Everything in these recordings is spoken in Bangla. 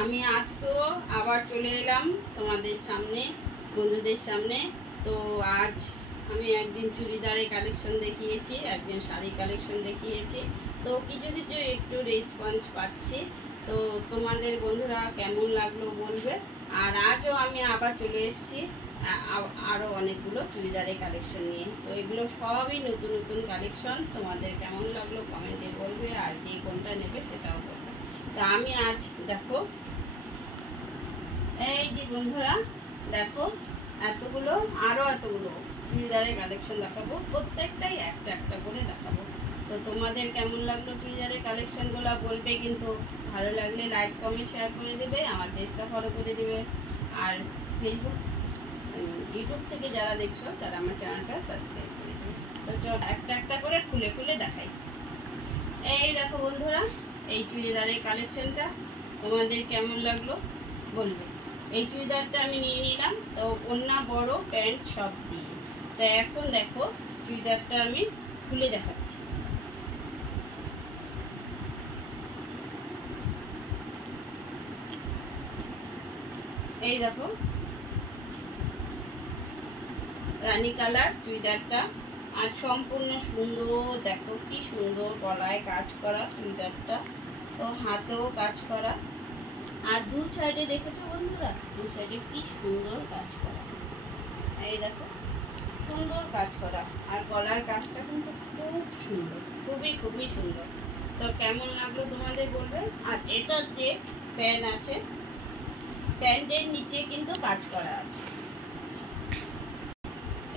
আমি আজকেও আবার চলে এলাম তোমাদের সামনে, বন্ধুদের সামনে। তো আজ আমি একদিন চুড়িদারের কালেকশন দেখিয়েছি, একদিন শাড়ি কালেকশন দেখিয়েছি। তো কিছু কিছু একটু রেসপন্স পাচ্ছি। তো তোমাদের বন্ধুরা কেমন লাগলো বলবে। আর আজও আমি আবার চলে এসেছি আরও অনেকগুলো চুড়িদারের কালেকশন নিয়ে। তো এগুলো সবই নতুন নতুন কালেকশন। তোমাদের কেমন লাগলো কমেন্টে বলবে, আর কে কোনটা নেবে সেটাও বলবে। তা আমি আজ দেখো, এই যে বন্ধুরা দেখো, এতগুলো আরও এতগুলো চুড়িদারের কালেকশন দেখাবো। প্রত্যেকটাই একটা একটা করে দেখাবো। তো তোমাদের কেমন লাগলো চুড়িদারের কালেকশনগুলো বলবে কিন্তু। ভালো লাগলে লাইক কমেন্ট শেয়ার করে দেবে, আমার পেজটা ফলো করে দেবে। আর ফেসবুক ইউটিউব থেকে যারা দেখছো তারা আমার চ্যানেলটা সাবস্ক্রাইব করে দেবে। তো চল একটা একটা করে খুলে খুলে দেখাই। এই দেখো বন্ধুরা, এই চুড়িদারের কালেকশনটা তোমাদের কেমন লাগলো বলবে। এই চুড়িদারটা আমি নিয়ে নিলাম, তো ওড়না বড়, প্যান্ট সব দিয়ে। তো এখন দেখো চুড়িদারটা আমি খুলে দেখাচ্ছি। এই দেখো রানী কালার চুড়িদারটা, আর সম্পূর্ণ সুন্দর। দেখো কি সুন্দর গলায় কাজ করা চুড়িদারটা, তো হাতেও কাজ করা। আর দু সাইডে দেখেছো বন্ধুরা, দু সাইডে কি সুন্দর কাজ করা। এই দেখো সুন্দর কাজ করা, আর গলার কাজটা কিন্তু খুব সুন্দর, খুবই খুবই সুন্দর। তো কেমন লাগলো তোমাদের বলবে। আর এটাতে প্যান্ট আছে, প্যান্টের নিচে কিন্তু কাজ করা আছে।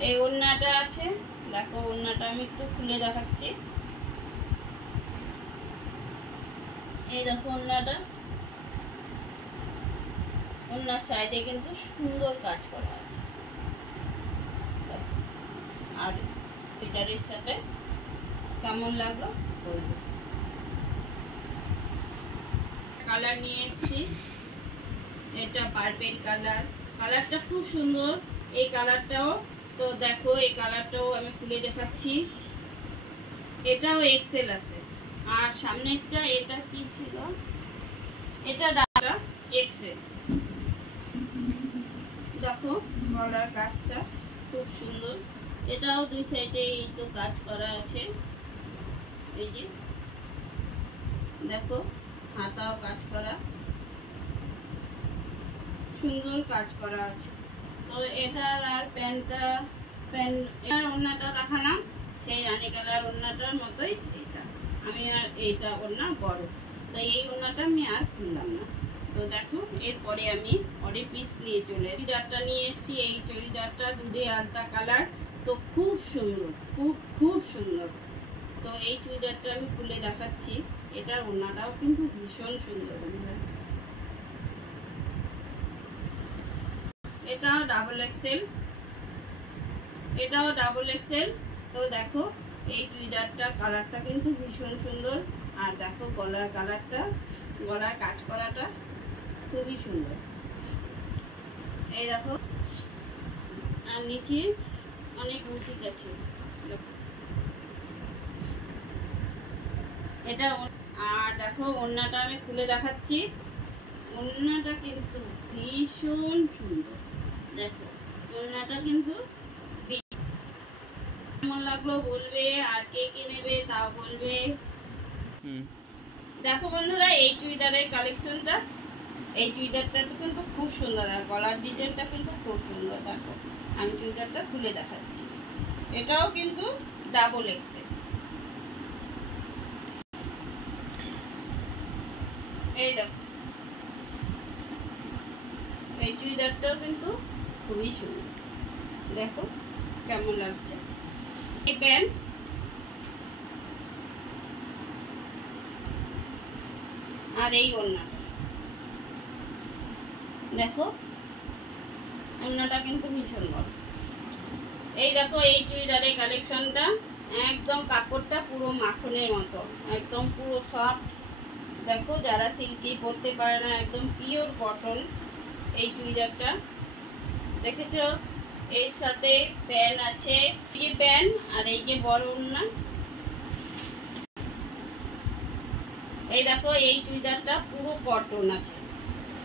এই ওড়নাটা আছে, দেখো ওড়নাটা আমি একটু খুলে দেখাচ্ছি। এই দেখো ওড়নাটা, ওড়নার সাইডে কিন্তু সুন্দর কাজ করা আছে। আর চুড়িদারের সাথে কেমন লাগলো বলবো। কালার নিয়ে এসেছি, এটা পার্পেল কালার। কালারটা খুব সুন্দর এই কালারটাও। তো দেখো এই কালারটাও আমি খুলে দেখাচ্ছি। এটাও এক্সেল আছে। আর সামনেরটা এটা কি ছিল, এটা ডাটা এক্সেল। দেখো গলার কাজটা খুব সুন্দর। এটাও দুই সাইডে এই তো কাজ করা আছে। এই যে দেখো হাতাও কাজ করা, সুন্দর কাজ করা আছে। তো এটার আর এটার ওড়নাটা দেখালাম, সেই রানী কালার ওড়নাটার মতোই এইটা। আমি আর এইটা ওড়না বড়, তো এই ওড়নাটা আমি আর খুললাম না। তো দেখো এরপরে আমি পরের পিস নিয়ে চলে চুড়িদারটা নিয়ে এসেছি। এই চুড়িদারটা দুধে আলতা কালার, তো খুব সুন্দর, খুব খুব সুন্দর। তো এই চুড়িদারটা আমি খুলে দেখাচ্ছি। এটার ওড়নাটাও কিন্তু ভীষণ সুন্দর। এটাও ডাবল এক্সেল, এটাও ডাবল এক্সেল। তো দেখো এই চুড়িদারটা কালারটা কিন্তু ভীষণ সুন্দর। আর দেখো গলার কালারটা, গলার কাজ করাটা খুবই সুন্দর। এই দেখো, আর নিচে অনেক বুটিক আছে এটা। আর দেখো ওড়নাটা আমি খুলে দেখাচ্ছি। ওড়নাটা কিন্তু ভীষণ সুন্দর। দেখো ওড়নাটা কিন্তু কেমন লাগলো বলবে, আর কে কে নেবে তাও বলবে। দেখো বন্ধুরা এই চুড়িদারের কালেকশনটা, এই চুড়িদারটা কিন্তু খুব সুন্দর, আর গলার ডিজাইনটা কিন্তু খুব সুন্দর। দেখো আমি চুড়িদারটা খুলে দেখাচ্ছি। এটাও কিন্তু ডাবল এক্সেল। এই দেখো এই চুড়িদারটাও কিন্তু খুবই সুন্দর। দেখো কেমন লাগছে। এই প্যান্ট, আর এই ওড়নাটা দেখো, ওড়নাটা কিন্তু ভীষণ বড়। এই দেখো এই চুড়িদারের কালেকশনটা, একদম কাপড়টা পুরো মাখনের মতো, একদম পুরো সফট। দেখো যারা সিল্কি পরতে পারে না, একদম পিওর কটন এই চুড়িদারটা। দেখেছো এর সাথে প্যান্ট আছে, এই যে প্যান্ট, আর এই যে বড় ওড়না। এই দেখো এই চুড়িদারটা পুরো কটন আছে,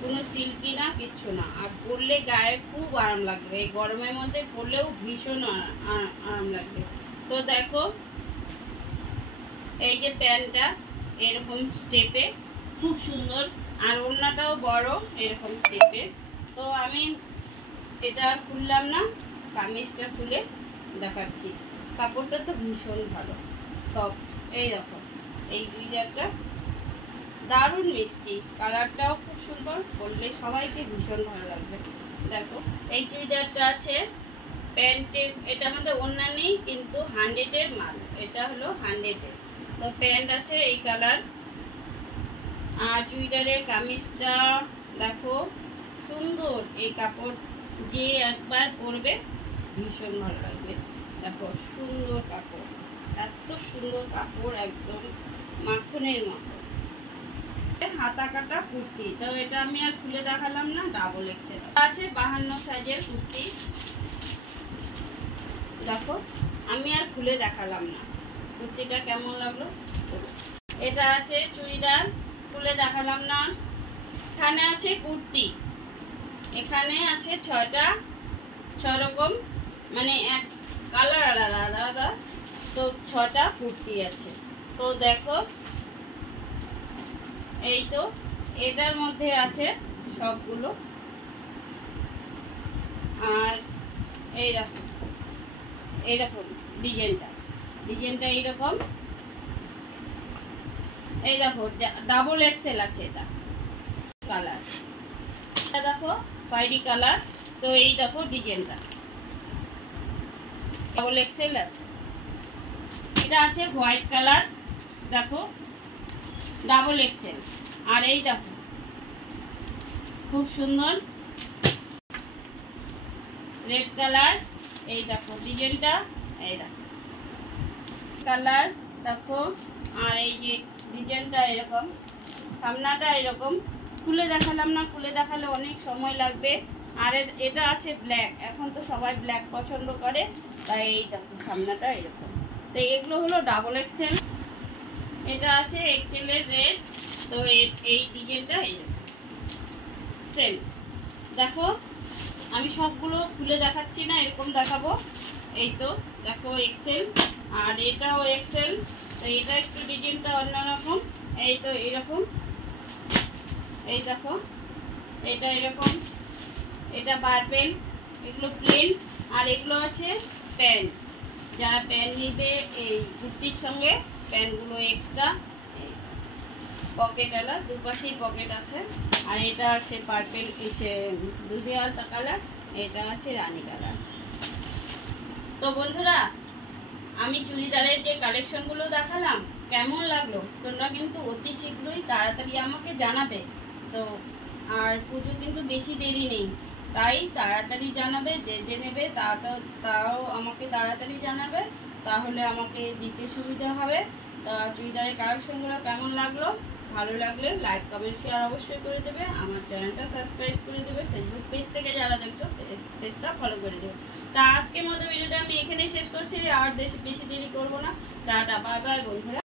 কোনো সিল্কি না, কিচ্ছু না। আর পরলে গায়ে খুব আরাম লাগবে, এই গরমের মধ্যে পরলেও ভীষণ আরাম লাগবে। তো দেখো এই যে প্যান্টটা এরকম স্টেপে খুব সুন্দর, আর ওড়নাটাও বড় এরকম স্টেপে। তো আমি এটা খুললাম না, কামিজটা খুলে দেখাচ্ছি। কাপড়টা তো ভীষণ ভালো, সফট। এই দেখো এই ব্লেজারটা দারুণ মিষ্টি, কালারটাও খুব সুন্দর, পরলে সবাইকে ভীষণ ভালো লাগবে। দেখো এই চুড়িদারটা আছে প্যান্টের, এটার মধ্যে ওড়না নেই কিন্তু 100-এর মাল, এটা হলো 100-এর। তো প্যান্ট আছে এই কালার, আর চুড়িদারের কামিজটা দেখো সুন্দর। এই কাপড় যে একবার পরবে ভীষণ ভালো লাগবে। দেখো সুন্দর কাপড়, এত সুন্দর কাপড়, একদম মাখনের মতো। হাতা কাটা কুর্তি, তো এটা আমি আর খুলে দেখালাম না, ডাবল এক্সেল আছে 52 সাইজের কুর্তি। দেখো আমি আর খুলে দেখালাম না, কুর্তিটা কেমন লাগলো। এটা আছে চুড়িদার, খুলে দেখালাম না। এখানে আছে কুর্তি, এখানে আছে 6টা, 6 রকম, মানে এক কালার আলাদা আলাদা। তো 6টা কুর্তি আছে। তো দেখো এই তো এটার মধ্যে আছে সবগুলো। আর এই দেখো এইরকম ডিজাইনটা এইরকম। এই দেখো ডাবল এক্সেল আছে, এটা কালার, এটা দেখো খয়েরি কালার। তো এই দেখো ডিজাইনটা ডাবল এক্সেল আছে। এটা আছে হোয়াইট কালার, দেখো ডাবল এক্সেল। আর এই দেখো খুব সুন্দর রেড কালার, এই দেখো ডিজাইনটা, এই দেখো কালার দেখো। আর এই যে ডিজাইনটা এরকম, সামনাটা এরকম। খুলে দেখালাম না, খুলে দেখালে অনেক সময় লাগবে। আর এটা আছে ব্ল্যাক, এখন তো সবাই ব্ল্যাক পছন্দ করে, তাই এই দেখো সামনাটা এরকম। তো এগুলো হলো ডাবল এক্সেল। এটা আছে এক্সেলের রেড। তো এই ডিজাইনটা এরকম সেম। দেখো আমি সবগুলো খুলে দেখাচ্ছি না, এরকম দেখাবো। এই তো দেখো এক্সেল, আর এটাও এক্সেল। তো এটা একটু ডিজাইনটা অন্যরকম। এই তো এরকম, এই দেখো এটা এরকম, এটা পার্পেল, এগুলো প্লেন। আর এগুলো আছে প্যান্ট, যারা প্যান্ট নিবে এই কুর্তির সঙ্গে, প্যান্টগুলো এক্সট্রা পকেটওয়ালা, দুপাশেই পকেট আছে। আর এটা আছে পার্পেল, দুধে আলতা কালার, এটা আছে রানী কালার। তো বন্ধুরা আমি চুড়িদারের যে কালেকশনগুলো দেখালাম কেমন লাগলো তোমরা কিন্তু অতি শীঘ্রই তাড়াতাড়ি আমাকে জানাবে। তো আর পুজো কিন্তু বেশি দেরি নেই, তাই তাড়াতাড়ি জানাবে, যে নেবে তাও আমাকে তাড়াতাড়ি জানাবে, তাহলে আমাকে দিতে সুবিধা হবে। তা চুড়িদারের কালেকশনগুলো কেমন লাগলো, ভালো লাগলে লাইক কমেন্ট শেয়ার অবশ্যই করে দেবে। আমার চ্যানেলটা সাবস্ক্রাইব করে দেবে, ফেসবুক পেজ থেকে যারা দেখছো পেজটা ফলো করে দেবে। তা আজকের মতো ভিডিওটা আমি এখানেই শেষ করছি, আর বেশি দেরি করবো না। টাটা বাই বাই বন্ধুরা।